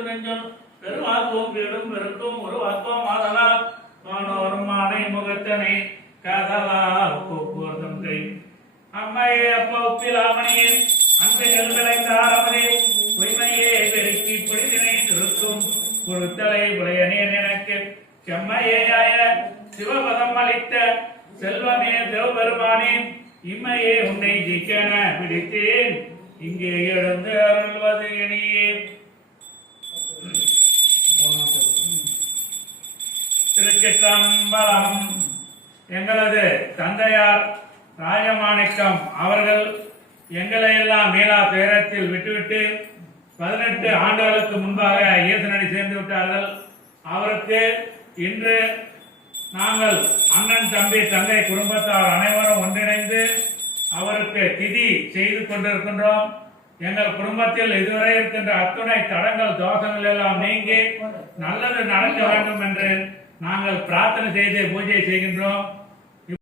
திருநெஞ்சல் பெருவாக்குவோம் வீடும் பெருக்கும் ஒரு வாக்குவம் ஆதலால் வானோரும் ஆணை முகத்தனை காதலால் போக்குவரத்தும் கை அம்மையே அப்பா உப்பிலாமணியே அந்த நெல்களை தாரமனே பொய்மையே பெருக்கி பொழிதினை திருக்கும் கொடுத்தலை உடையனேன் எனக்கு செம்மையேயாய சிவபதம் அளித்த செல்வமே தேவபெருமானே இம்மையே உன்னை ஜிக்கென பிடித்தேன் இங்கே எழுந்து அருள்வது இனியே. திருச்சிற்றம்பலம். எங்களது தந்தையார் ராஜமாணிக்கம் அவர்கள் எங்களை எல்லாம் மீளா துயரத்தில் விட்டுவிட்டு 18 ஆண்டுகளுக்கு முன்பாக இயேசுநடி சேர்ந்து விட்டார்கள். அவருக்கு இன்று நாங்கள் அண்ணன் தம்பி தங்கை குடும்பத்தார் அனைவரும் ஒன்றிணைந்து அவருக்கு திதி செய்து கொண்டிருக்கின்றோம். எங்கள் குடும்பத்தில் இதுவரை இருக்கின்ற அத்துணை தடங்கள் தோஷங்கள் எல்லாம் நீங்கி நல்லது நடக்க வேண்டும் என்று நாங்கள் பிரார்த்தனை செய்து பூஜை செய்கின்றோம்.